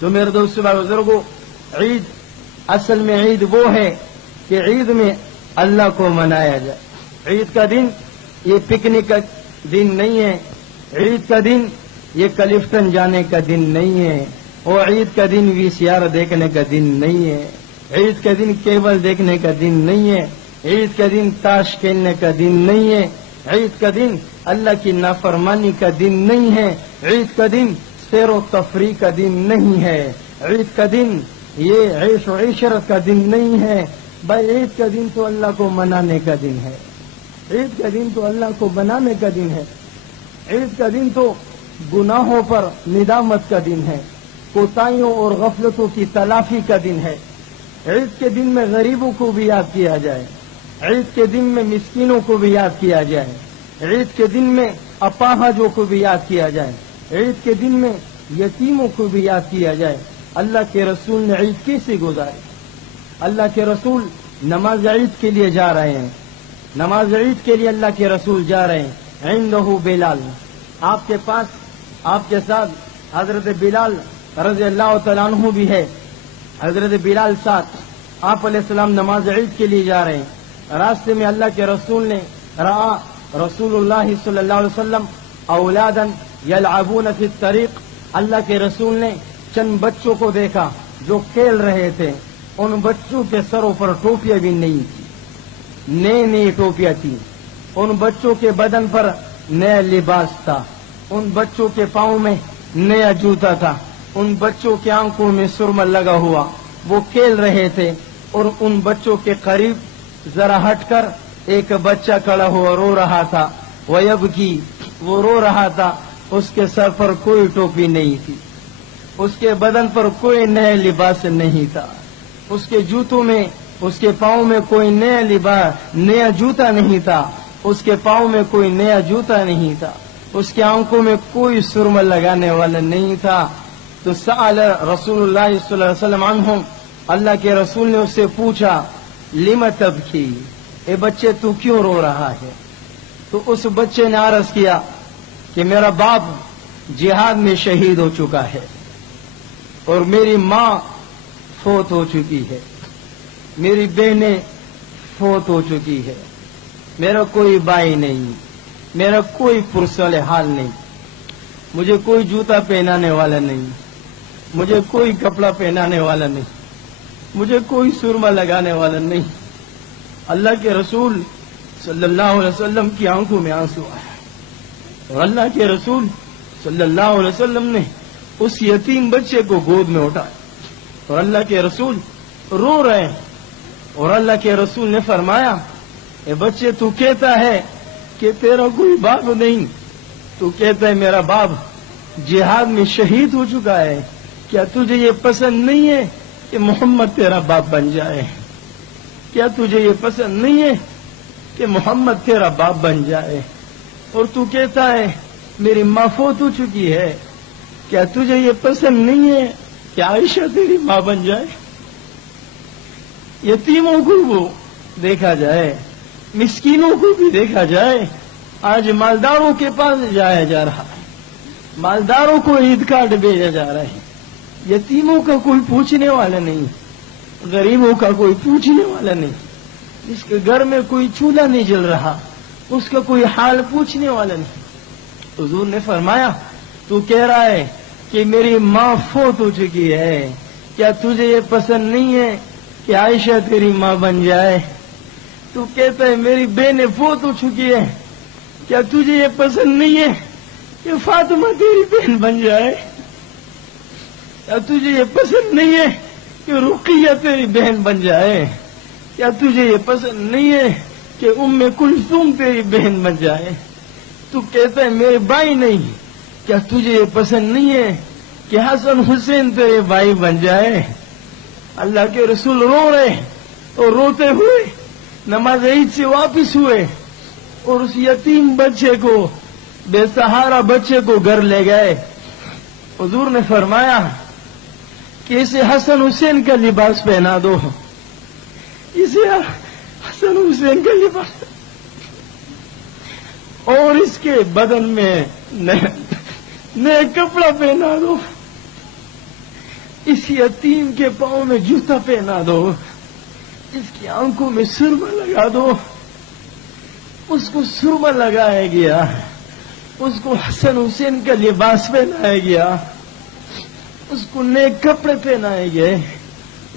تو میرے دوستوں بزرگوں، عید اصل میں عید وہ ہے کہ عید میں اللہ کو منایا جائے۔ عید کا دن یہ پکنک کا دن نہیں ہے، عید کا دن یہ کلفٹن جانے کا دن نہیں ہے، اور عید کا دن VCR دیکھنے کا دن نہیں ہے، عید کا دن کیبل دیکھنے کا دن نہیں ہے، عید کا دن تاش کھیلنے کا دن نہیں ہے، عید کا دن اللہ کی نافرمانی کا دن نہیں ہے، عید کا دن سیر و تفریح کا دن نہیں ہے، عید کا دن یہ عیش و عشرت کا دن نہیں ہے بھائی۔ عید کا دن تو اللہ کو منانے کا دن ہے، عید کا دن تو اللہ کو بنانے کا دن ہے، عید کا دن تو گناہوں پر ندامت کا دن ہے، کوتاہیوں اور غفلتوں کی تلافی کا دن ہے۔ عید کے دن میں غریبوں کو بھی یاد کیا جائے، عید کے دن میں مسکینوں کو بھی یاد کیا جائے، عید کے دن میں اپاہجوں کو بھی یاد کیا جائے، عید کے دن میں یتیموں کو بھی یاد کیا جائے۔ اللہ کے رسول نے عید کیسے گزاری؟ اللہ کے رسول نماز عید کے لیے جا رہے ہیں، نماز عید کے لیے اللہ کے رسول جا رہے ہیں۔ عندہ بلال، آپ کے پاس آپ کے ساتھ حضرت بلال رضی اللہ تعالیٰ عنہ بھی ہے۔ حضرت بلال ساتھ آپ علیہ السلام نماز عید کے لیے جا رہے ہیں۔ راستے میں اللہ کے رسول نے رہا رسول اللہ صلی اللہ علیہ وسلم اولادا یلعبون فی الطریق، اللہ کے رسول نے چند بچوں کو دیکھا جو کھیل رہے تھے، ان بچوں کے سروں پر ٹوپیاں بھی نہیں تھی، نئی نئی ٹوپیاں تھیں، ان بچوں کے بدن پر نیا لباس تھا، ان بچوں کے پاؤں میں نیا جوتا تھا، ان بچوں کے آنکھوں میں سرما لگا ہوا، وہ کھیل رہے تھے، اور ان بچوں کے قریب ذرا ہٹ کر ایک بچہ کھڑا ہوا رو رہا تھا، ویبکی، وہ رو رہا تھا، اس کے سر پر کوئی ٹوپی نہیں تھی، اس کے بدن پر کوئی نیا لباس نہیں تھا، اس کے جوتوں میں اس کے پاؤں میں کوئی نیا جوتا نہیں تھا، اس کے پاؤں میں کوئی نیا جوتا نہیں تھا، اس کی آنکھوں میں کوئی سرما لگانے والا نہیں تھا۔ تو سأل رسول اللہ صلی اللہ علیہ وسلم عنہم، اللہ کے رسول نے اس سے پوچھا لم تبکی، اے بچے تو کیوں رو رہا ہے؟ تو اس بچے نے عرض کیا کہ میرا باپ جہاد میں شہید ہو چکا ہے، اور میری ماں فوت ہو چکی ہے، میری بہنیں فوت ہو چکی ہے، میرا کوئی بھائی نہیں، میرا کوئی پرسل حال نہیں، مجھے کوئی جوتا پہنانے والا نہیں، مجھے کوئی کپڑا پہنانے والا نہیں، مجھے کوئی سرما لگانے والا نہیں۔ اللہ کے رسول صلی اللہ علیہ وسلم کی آنکھوں میں آنسو آیا، اور اللہ کے رسول صلی اللہ علیہ وسلم نے اس یتیم بچے کو گود میں اٹھایا، اور اللہ کے رسول رو رہے ہیں، اور اللہ کے رسول نے فرمایا اے بچے تو کہتا ہے کہ تیرا کوئی باپ نہیں، تو کہتا ہے میرا باپ جہاد میں شہید ہو چکا ہے، کیا تجھے یہ پسند نہیں ہے کہ محمد تیرا باپ بن جائے؟ کیا تجھے یہ پسند نہیں ہے کہ محمد تیرا باپ بن جائے؟ اور تو کہتا ہے میری ماں فوت ہو چکی ہے، کیا تجھے یہ پسند نہیں ہے کہ عائشہ تیری ماں بن جائے؟ یتیموں کو وہ دیکھا جائے، مسکینوں کو بھی دیکھا جائے۔ آج مالداروں کے پاس جایا جا رہا ہے، مالداروں کو عید کارڈ بھیجا جا رہا ہے، یتیموں کا کوئی پوچھنے والا نہیں، غریبوں کا کوئی پوچھنے والا نہیں، جس کے گھر میں کوئی چولہا نہیں جل رہا اس کا کوئی حال پوچھنے والا نہیں۔ حضور نے فرمایا تو کہہ رہا ہے کہ میری ماں فوت ہو چکی ہے، کیا تجھے یہ پسند نہیں ہے کہ عائشہ تیری ماں بن جائے؟ تو کہتا ہے میری بہنیں فوت ہو چکی ہے، کیا تجھے یہ پسند نہیں ہے کہ فاطمہ تیری بہن بن جائے؟ کیا تجھے یہ پسند نہیں ہے کہ رقیہ تیری بہن بن جائے؟ کیا تجھے یہ پسند نہیں ہے کہ ام کلثوم تیری بہن بن جائے؟ تو کہتا ہے میرے بھائی نہیں، کیا تجھے یہ پسند نہیں ہے کہ حسن حسین تیرے بھائی بن جائے؟ اللہ کے رسول رو رہے، اور روتے ہوئے نماز عید سے واپس ہوئے، اور اس یتیم بچے کو، بے سہارا بچے کو گھر لے گئے۔ حضور نے فرمایا کہ اسے حسن حسین کا لباس پہنا دو، اسے حسن حسین کا لباس، اور اس کے بدن میں نئے کپڑا پہنا دو، اس یتیم کے پاؤں میں جوتا پہنا دو، اس کی آنکھوں میں سرما لگا دو۔ اس کو سرما لگایا گیا، اس کو حسن حسین کا لباس پہنایا گیا، اس کو نیک کپڑے پہنائے گئے،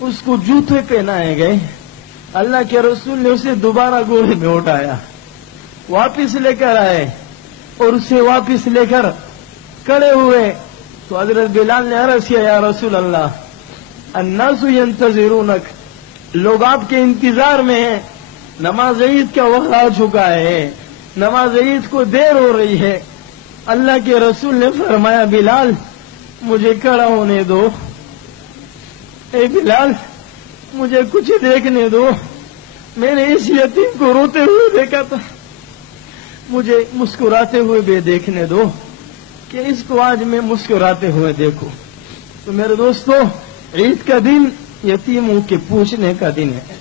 اس کو جوتے پہنائے گئے۔ اللہ کے رسول نے اسے دوبارہ گھوڑے میں اٹھایا، واپس لے کر آئے اور اسے واپس لے کر کھڑے ہوئے تو حضرت بلال نے عرض کیا، یا رسول اللہ، الناس ینتظرونک، لوگ آپ کے انتظار میں ہیں، نماز عید کا وقت آ چکا ہے، نماز عید کو دیر ہو رہی ہے۔ اللہ کے رسول نے فرمایا، بلال مجھے کھڑا ہونے دو، اے بلال مجھے کچھ دیکھنے دو، میں نے اس یتیم کو روتے ہوئے دیکھا تھا، مجھے مسکراتے ہوئے بھی دیکھنے دو کہ اس کو آج میں مسکراتے ہوئے دیکھوں۔ تو میرے دوستو، عید کا دن یتیموں کے پوچھنے کا دن ہے،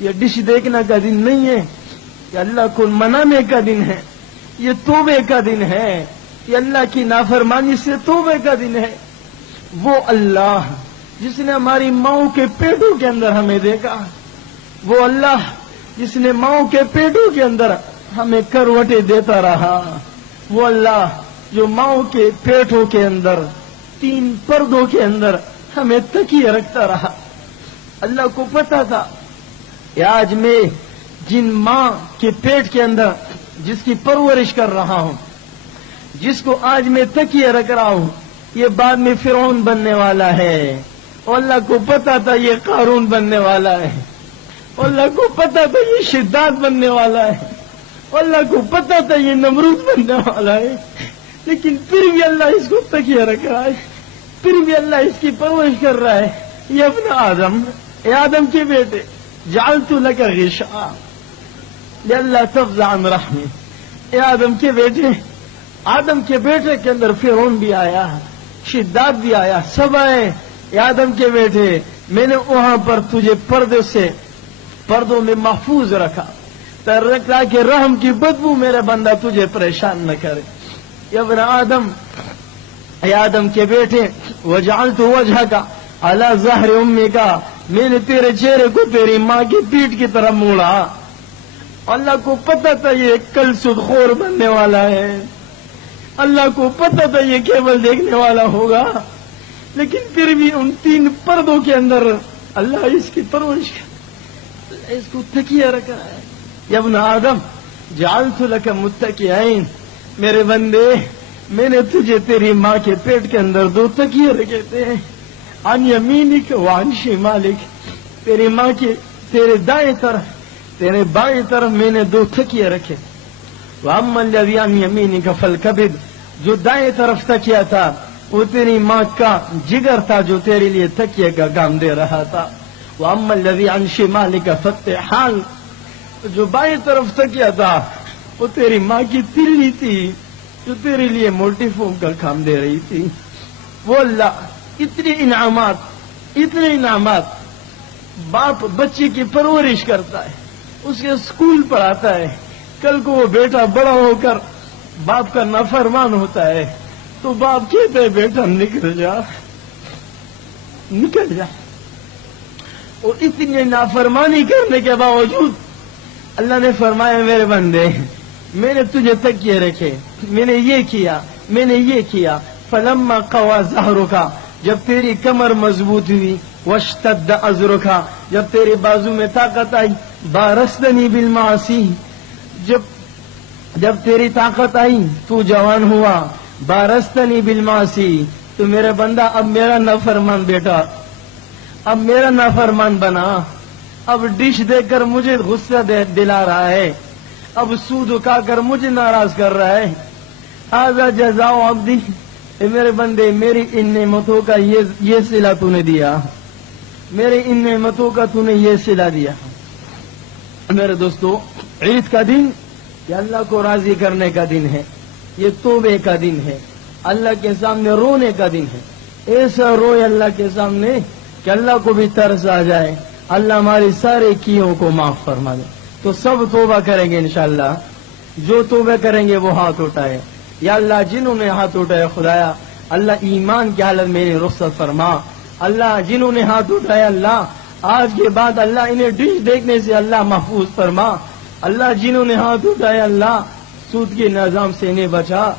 یہ ڈش دیکھنے کا دن نہیں ہے، یہ اللہ کو منانے کا دن ہے، یہ توبے کا دن ہے، یہ اللہ کی نافرمانی سے توبے کا دن ہے۔ وہ اللہ جس نے ہماری ماؤں کے پیٹوں کے اندر ہمیں دیکھا، وہ اللہ جس نے ماؤں کے پیٹوں کے اندر ہمیں کروٹیں دیتا رہا، وہ اللہ جو ماؤں کے پیٹوں کے اندر 3 پردوں کے اندر ہمیں تکیے رکھتا رہا۔ اللہ کو پتا تھا کہ آج میں جن ماں کے پیٹ کے اندر جس کی پرورش کر رہا ہوں، جس کو آج میں تکیے رکھ رہا ہوں، یہ بعد میں فرعون بننے والا ہے، اور اللہ کو پتا تھا یہ قارون بننے والا ہے، اور اللہ کو پتا تھا یہ شداد بننے والا ہے، اور اللہ کو پتا تھا یہ نمرود بننے والا ہے، لیکن پھر بھی اللہ اس کو تکیے رکھ رہا ہے، پھر بھی اللہ اس کی پرورش کر رہا ہے۔ یہ ابن آدم، اے آدم کے بیٹے، جعلت لک غشاء لئلا تفزع عن رحمی، اے آدم کے بیٹے، آدم کے بیٹے کے اندر فرعون بھی آیا، شداد بھی آیا، سب آئے، اے آدم کے بیٹے، میں نے وہاں پر تجھے پردوں میں محفوظ رکھا کہ رحم کی بدبو میرے بندہ تجھے پریشان نہ کرے۔ یا ابن آدم، اے آدم کے بیٹے، وجعلت وجہک علی ظہر امیک، میں نے تیرے چہرے کو تیری ماں کی پیٹھ کی طرح موڑا۔ اللہ کو پتہ تھا یہ کل سود خور بننے والا ہے، اللہ کو پتہ تھا یہ کیبل دیکھنے والا ہوگا، لیکن پھر بھی ان 3 پردوں کے اندر اللہ اس کی پرورش کر، اللہ اس کو تکیہ رکھا ہے۔ یا ابن آدم جعلت لک متکئین، میرے بندے میں نے تجھے تیری ماں کے پیٹ کے اندر 2 تکیے رکھے تھے، عن یمینک وعن شمالک، تیری ماں کے تیرے دائیں طرف تیرے بائیں طرف میں نے 2 تکیے رکھے۔ واما الذی عن یمینک فالکبد، جو دائیں طرف تکیہ تھا وہ تیری ماں کا جگر تھا جو تیرے لیے تکیے کا کام دے رہا تھا۔ واما الذی عن شمالک فالطحال، جو بائیں طرف تکیہ تھا وہ تیری ماں کی تلی تھی جو تیرے لیے موٹی فوم کا کام دے رہی تھی۔ وہ اللہ اتنے انعامات، باپ بچے کی پرورش کرتا ہے، اسے اسکول پڑھاتا ہے، کل کو وہ بیٹا بڑا ہو کر باپ کا نافرمان ہوتا ہے تو باپ کہتا ہے بیٹا نکل جا، اور اتنی نافرمانی کرنے کے باوجود اللہ نے فرمایا میرے بندے میں نے تجھے تکیے رکھے، میں نے یہ کیا، میں نے یہ کیا۔ فلما قوى ظهرك، جب تیری کمر مضبوط ہوئی، واشتد عذرك، جب تیرے بازو میں طاقت آئی، بارستنی بالمعاصی، جب تیری طاقت آئی تو جوان ہوا، بارستنی بالمعاصی، تو میرے بندہ اب میرا نافرمان بیٹا، اب میرا نافرمان بنا، اب ڈش دے کر مجھے غصہ دلا رہا ہے، اب سود کھا کر مجھے ناراض کر رہا ہے۔ ھذا جزاء عبدی، اے میرے بندے میری ان نعمتوں کا یہ صلہ تو نے دیا، میرے ان نعمتوں کا تو نے یہ صلہ دیا۔ میرے دوستو، عید کا دن یہ اللہ کو راضی کرنے کا دن ہے، یہ توبے کا دن ہے، اللہ کے سامنے رونے کا دن ہے۔ ایسا روئے اللہ کے سامنے کہ اللہ کو بھی ترس آ جائے، اللہ ہماری سارے کیوں کو معاف فرما دے۔ تو سب توبہ کریں گے انشاءاللہ، جو توبہ کریں گے وہ ہاتھ اٹھائے۔ یا اللہ جنہوں نے ہاتھ اٹھائے خدایا اللہ ایمان کی حالت میں رخصت فرما، اللہ جنہوں نے ہاتھ اٹھایا اللہ آج کے بعد اللہ انہیں ڈش دیکھنے سے اللہ محفوظ فرما. اللہ جنہوں نے ہاتھ اٹھایا اللہ سود کے نظام سے انہیں بچا.